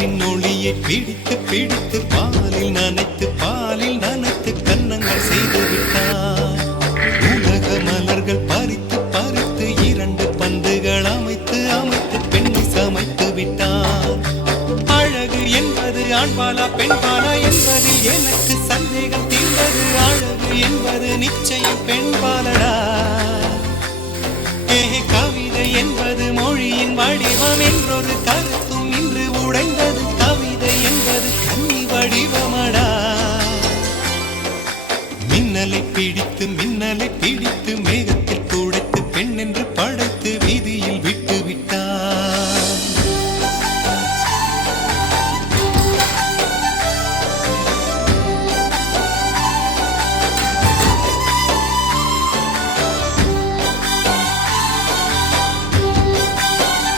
நிலவின் ஒளியை பிடித்து பிடித்து பாலில் நனைத்து கன்னங்கள் செய்து விட்டார். உலக மலர்கள் பறித்து பறித்து 2 பந்துகள் அமைத்து அமைத்து பெண்ணை சமைத்து விட்டார். அழகு என்பது ஆண்பாலா பெண்பாலா என்பதில் எனக்கு சந்தேகம் தீர்ந்தது. அழகு என்பது நிச்சயம் பெண்பாலடா. கவிதை என்பது மொழியின் வடிவம் என்றொரு கருத்தும் இன்று உடைந்தது. கவிதை என்பது கன்னி வடிவமடா. மின்னலை பிடித்து